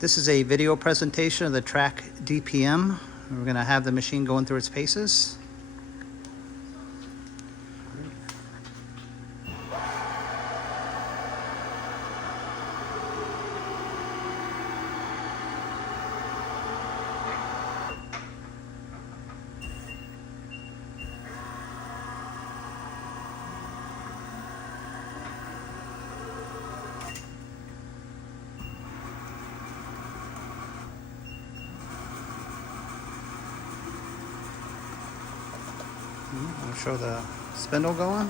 This is a video presentation of the TRAK DPM. We're going to have the machine going through its paces. I'll show the spindle going.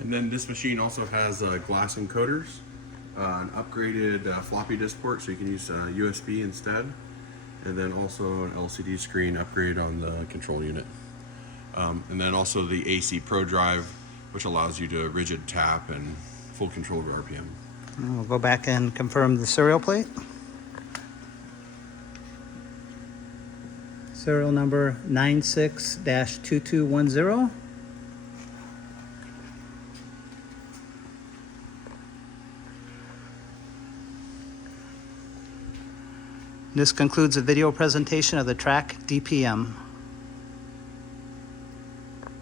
And then this machine also has glass encoders, an upgraded floppy disk port, so you can use USB instead, and then also an LCD screen upgrade on the control unit. And then also the AC Pro drive, which allows you to rigid tap and full control of RPM. And we'll go back and confirm the serial plate. Serial number 96-2210. This concludes the video presentation of the TRAK DPM.